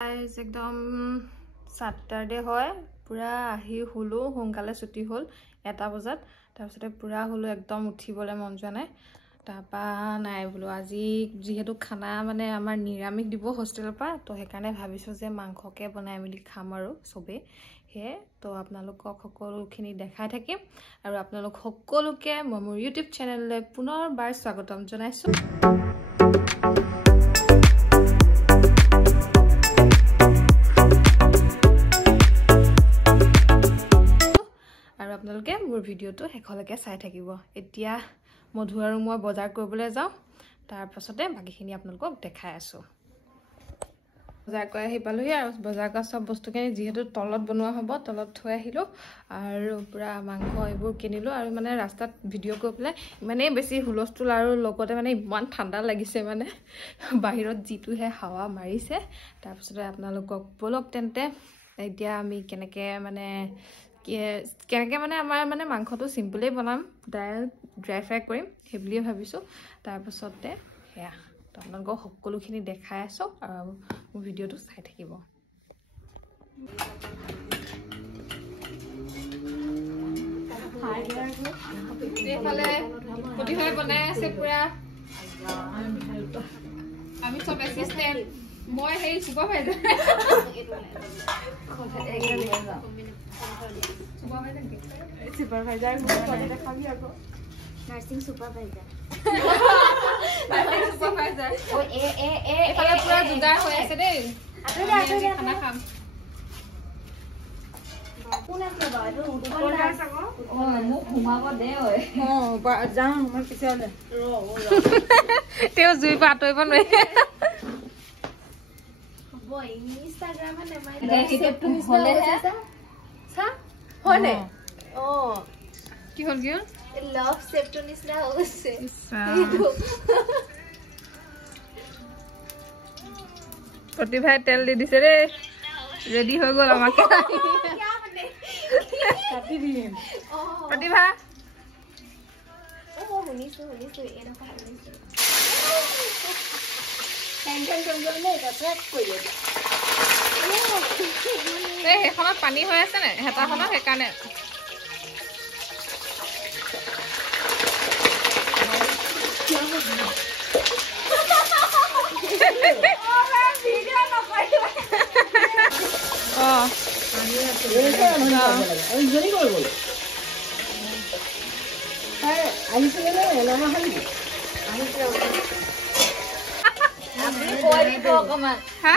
Guys एकदम Saturday হয় পুৰা আহি হলো সোনকালে ছুটি হল 1টা বজাত তাৰপিছতে পুৰা হলো একদম উঠিবলে মন যোৱা নাই তাপা নাই বলো আজি যেহেতু খানা মানে আমাৰ নিৰামিষ দিব হোস্টেলৰ পৰা তো হেকাৰণে ভাবিছো যে মাংসকে বনাই মিলি খাম আৰু সবে হে তো আপোনালোকক সকলোখিনি দেখাই থাকিম আৰু আপোনালোক সকলোকে মোৰ YouTube চেনেললৈ পুনৰবাৰ স্বাগতম জনাইছো আপোনালোকে মোৰ ভিডিওটো হেকলৈকে চাই থাকিব এতিয়া মধু আৰু মই বজাৰ কৰিবলৈ যাও তাৰ পাছতে বাকিখিনি আপোনালোকক দেখাই আছো বজাৰ কৰি আহি পালোহি আৰু বজাৰ কৰা সব বস্তুখিনি যেহেতু তলত বনোৱা হ'ব তলত থৈ আহিলো আৰু পুৰা মাংস এইবোৰ কিনিলো আৰু মানে ৰাস্তাত ভিডিও কৰি পেলাই মানে বেছি হুলস্থুল আৰু লগতে মানে ইমান ঠাণ্ডা লাগিছে মানে বাহিৰত জিতুহে হাৱা মাৰিছে তাৰ পাছতে আপোনালোকক বলক তেন্তে এতিয়া আমি কেনেকে মানে কেনেকে মানে আমাৰ মানে মাংসটো সিম্পলি বনাম ড্ৰাই ফ্ৰাই কৰিম হেবলিয়ে ভাবিছো তাৰ পাছতে হেয়া আপোনালোকক সকলোখিনি দেখাই আছো আৰু মোৰ ভিডিওটো চাই থাকিব এইফালে প্ৰতিভাই বনাই আছে পুৰা আমি সব এসিস্টেন্ট মই হেই সুপাৰভাইজাৰ सुपरवाइजर देखाबी आको नर्सिंग सुपरवाइजर नर्सिंग सुपरवाइजर ओ ए एफाले पूरा जुगार হৈ আছে দেই আতৰে খানা খাম কোন আছে বাটো কোন আছে গো ও মুখ ঘুমাব দে ওই ও যাও মই পিছলে তেও জুই পাতইব নয় হ'ব ইনষ্টাগ্ৰামে নেমাই সেইটো হলে ছা হনে ও কি হল গিয়া লাভ সেপ্টনিস না হচ্ছে प्रतिभा तेल दे दिसे रे रेडी हो गल আমাকে क्या बने काटी दिम प्रतिभा ओ हुनिसु एना का हुनिसु टेंशन जंगल में ट्रैक কৰি দে এ হেখনত পানী হৈ আছে নে হেতাখনত হেকানে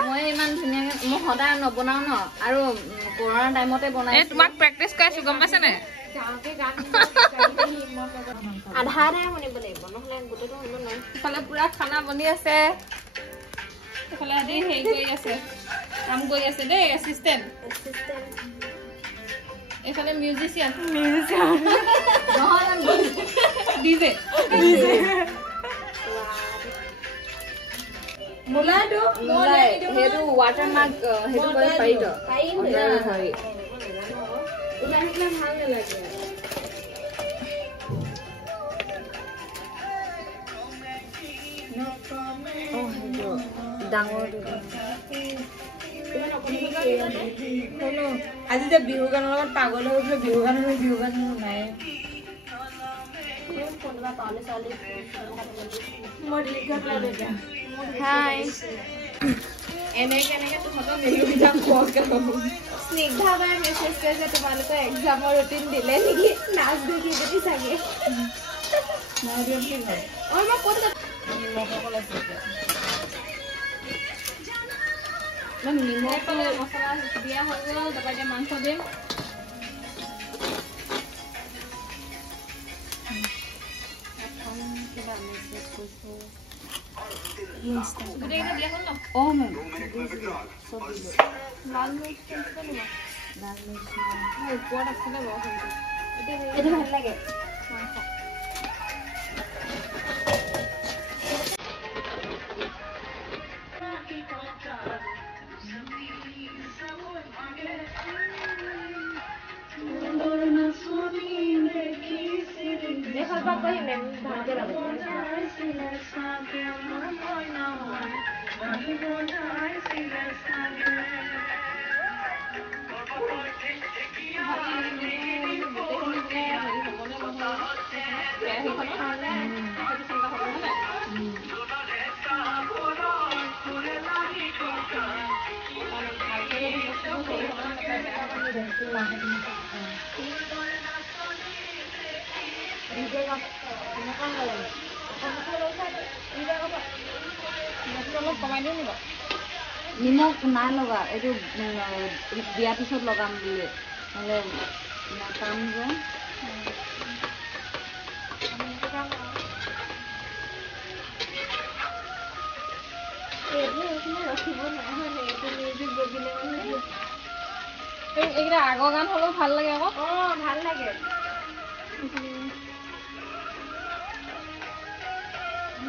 মই ইমান ধুনিয়াকে মই সদায় নবনাও ন আৰু কৰোনা টাইমতে বনাই এ তোমাক প্ৰেক্টিস কৰাইছো গম পাইছ নে যাওকে গান আধা নাই বনিব লাগিব নহলে গুটেটো হলো নাই ফালে পুৰা খানা বনি আছে ফালে আদি হেই গই আছে কাম গই আছে দে অ্যাসিস্ট্যান্ট এফালে মিউজিশিয়ান নহলে ডিজে মোলাটো মোলাই হেতু ওয়াটার মার্ক হেতু করে পাইতো পাই ওলা হেতলা ভাল লাগে ও হেতু ডাঙৰ হলো আজি যে বিহু গানৰ লগত পাগল হৈ গ'ল বিহু গান নাই কোনবা পালে চালে মডেলিকা লাগে हाय एने तो मतलब मेरी एग्जाम कोर्स कर स्निग्धा बाय मेसेज करके तुम्हारे को एग्जाम और रूटीन दिले नहीं नाच देखी बेटी सके नारियल की है और मैं कोड निमक को लगा मैं निमक को मसाला दिया हो गया दबा के मांस दे के बाद मेसेज को Gede ini dia kan loh. Oh, men. Lalu itu nih, lalu itu buat apa sih lo? Itu mana lagi? Mantap. देखो बाप कोई मैं भाग रहा हूँ নিমখ নাই লগা, এইটো বিয়াৰ পিছত লগাম বুলি নহ'লে কাম যে এইকেইটা আগৰ গান হ'লেও ভাল লাগে আকৌ। ভাল লাগে।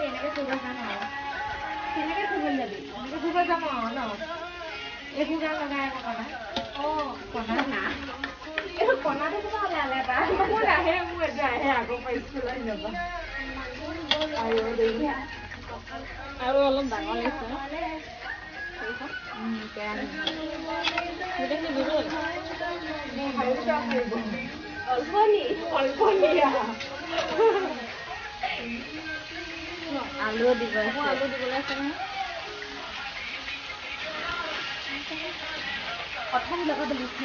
এনেকে ফুৰিব যাম আৰু কেনেকে ফুৰিবলৈ যাবি? এনেকে ফুৰিব যাম আৰু ন? একো গান লগাই নকনা। কনা না এইটো কনাটো তোমাৰ ওলালে তাৰ মোৰ আহে, মোৰ এইটো আহে আগৰ পৰা স্কুলত যাবা আৰু অলপ ডাঙৰ লাগিছে আলু দিব আছে নহয়। প্ৰথম লগত দিছে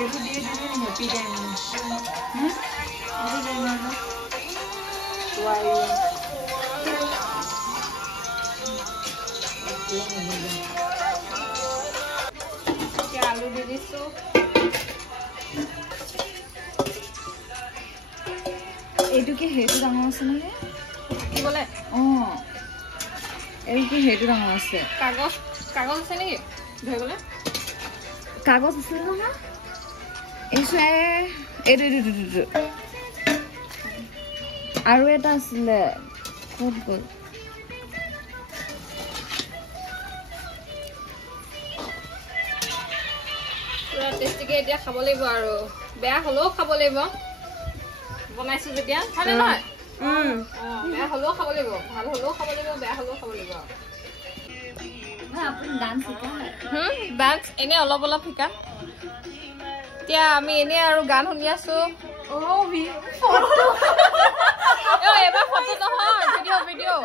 এইটো দিয়ে দিলে হেপি টাইম আলু দি দিছো। এইটো কি সেইটো ডাঙৰ আছে নহয় থাকিবলে এইটো কি সেইটো ডাঙৰ আছে কাগজ আছে নেকি ধৰিবলে? কাগজ আছিল নহয় এইটো আৰু এটা আছিলে ক'ত গ'ল? পুৰা টেষ্টিকে এতিয়া খাব লাগিব আৰু বেয়া হ'লেও খাব লাগিব বনাইছো যেতিয়া হয়নে নহয়? বেয়া হ'লেও খাব লাগিব, ভাল হ'লেও খাব লাগিব, বেয়া হ'লেও খাব লাগিব। আপুনি ডান্স শিকায়? ডান্স এনে অলপ অলপ শিকা। এতিয়া আমি এনে আৰু গান শুনি আছো। এবাৰ ফটো নহয় ভিডিঅ'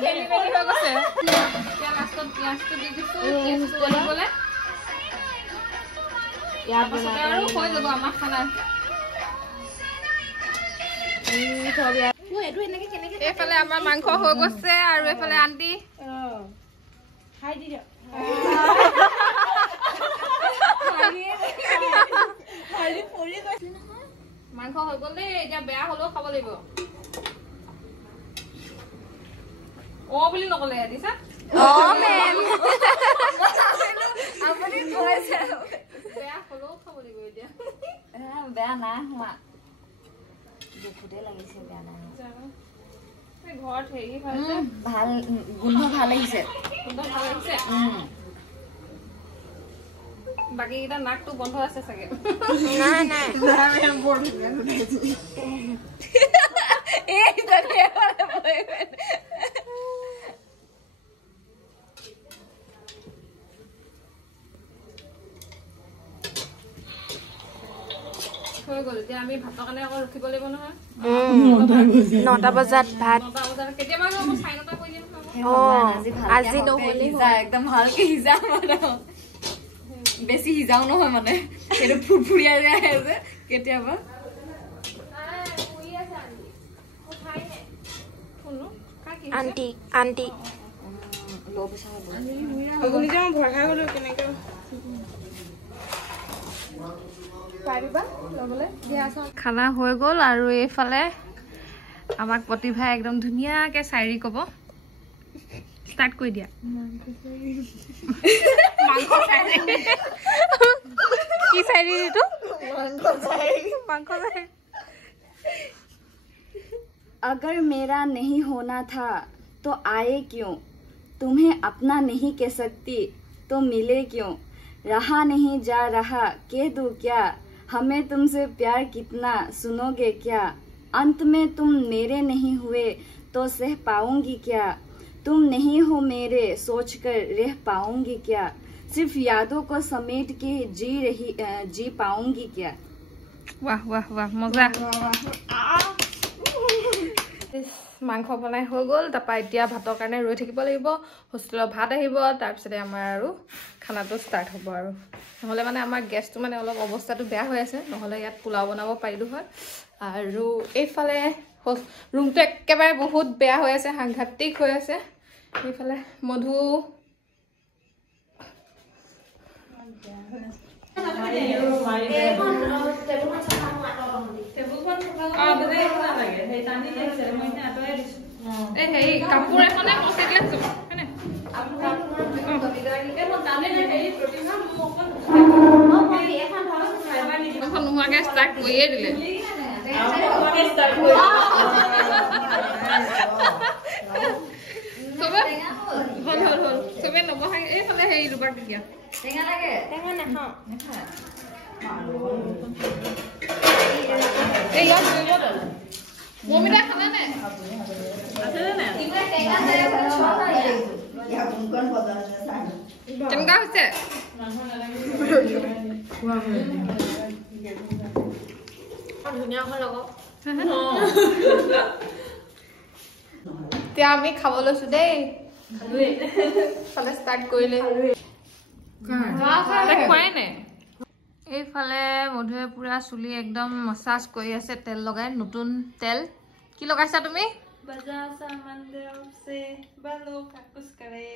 খেলি মেলি হৈ গৈছে। এতিয়া লাষ্টত পিঁয়াজটো দি দিছো গলিবলে। ইয়াৰ পাছতে আৰু হৈ যাব আমাৰ খানা। এইফালে আমাৰ মাংস হৈ গৈছে আৰু এইফালে আন্টি মাংস হৈ গ'ল দেই। এতিয়া বেয়া হ'লেও খাব লাগিব। বুলি নকলে দিছা বেয়া হ'লেও খাব লাগিব এতিয়া। বেয়া নাই হোৱা, দেখোতে লাগিছে বেয়া নাই ঘৰত হেৰি ভাল গোন্ধ ভাল লাগিছে। বাকী কেইটা নাকটো বন্ধ আছে চাগে। হৈ গ'ল। এতিয়া আমি ভাতৰ কাৰণে আকৌ ৰখিব লাগিব নহয়। 9টা বজাত ভাত। 9টা বজাত কেতিয়াবা 9:30 কৰি দিম। আজি নহ'লে একদম ভালকে সিজা বেছি সিজাও নহয় মানে সেইটো ফুৰফুৰিয়া যায় যে কেতিয়াবা। আন্টি খানা হৈ গ'ল আৰু এইফালে আমাক প্ৰতিভা একদম ধুনীয়াকে চাইৰি কব। ষ্টাৰ্ট কৰি দিয়া। কি চাইৰি এইটো? মাংস চাইৰি। अगर मेरा नहीं होना था तो आए क्यों? तुम्हें अपना नहीं कह सकती तो मिले क्यों? रहा नहीं जा रहा कह दूं क्या? हमें तुमसे प्यार कितना सुनोगे क्या? अंत में तुम मेरे नहीं हुए तो सह पाऊंगी क्या, तुम नहीं हो मेरे सोचकर रह पाऊंगी क्या, सिर्फ यादों को समेट के जी पाऊंगी क्या। वाह वाह वाह मजा মাংস বনাই হৈ গ'ল তাৰপৰা এতিয়া ভাতৰ কাৰণে ৰৈ থাকিব লাগিব হোষ্টেলৰ ভাত আহিব তাৰপিছতে আমাৰ আৰু খানাটো ষ্টাৰ্ট হ'ব আৰু নহ'লে মানে আমাৰ গেছটো মানে অলপ অৱস্থাটো বেয়া হৈ আছে নহ'লে ইয়াত পোলাও বনাব পাৰিলো হয় আৰু এইফালে ৰুমটো একেবাৰে বহুত বেয়া হৈ আছে সাংঘাতিক হৈ আছে এইফালে মধু কাপোৰ এখনে মচি দিছো নোহোৱাকে ষ্টাৰ্ট কৰিয়ে দিলে হল হল হল চবে নবহাই এইফালে হেৰি দুবাৰ দিয়া টেঙা লাগে টেঙা নাখাওঁ এই ইয়াত দুই বটল মমিতা খালে নে আছে নে ইমান টেঙা যায় কেনেকুৱা হৈছে ধুনীয়া হ'ল আকৌ এতিয়া আমি খাব লৈছো দেই ফালে ষ্টাৰ্ট কৰিলে খোৱাই নাই এইফালে মধুৱে পুৰা চুলি একদম মসাজ কৰি আছে তেল লগাই নতুন তেল কি লগাইছা তুমি বাজাৰ সামান से बालों का कुछ करे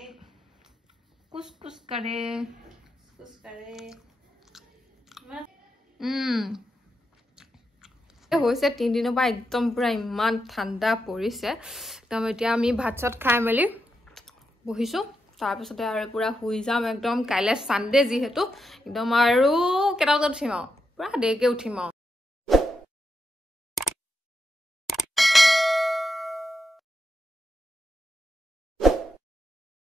হৈছে 3 দিনৰ পৰা একদম পুৰা ইমান ঠাণ্ডা পৰিছে একদম এতিয়া আমি ভাত চাত খাই মেলি বহিছো তাৰপিছতে আৰু পুৰা শুই যাম একদম কাইলে সানডে যিহেতু একদম আৰু কেটা বজাত উঠিম আৰু পুৰা দেৰিকে উঠিম আৰু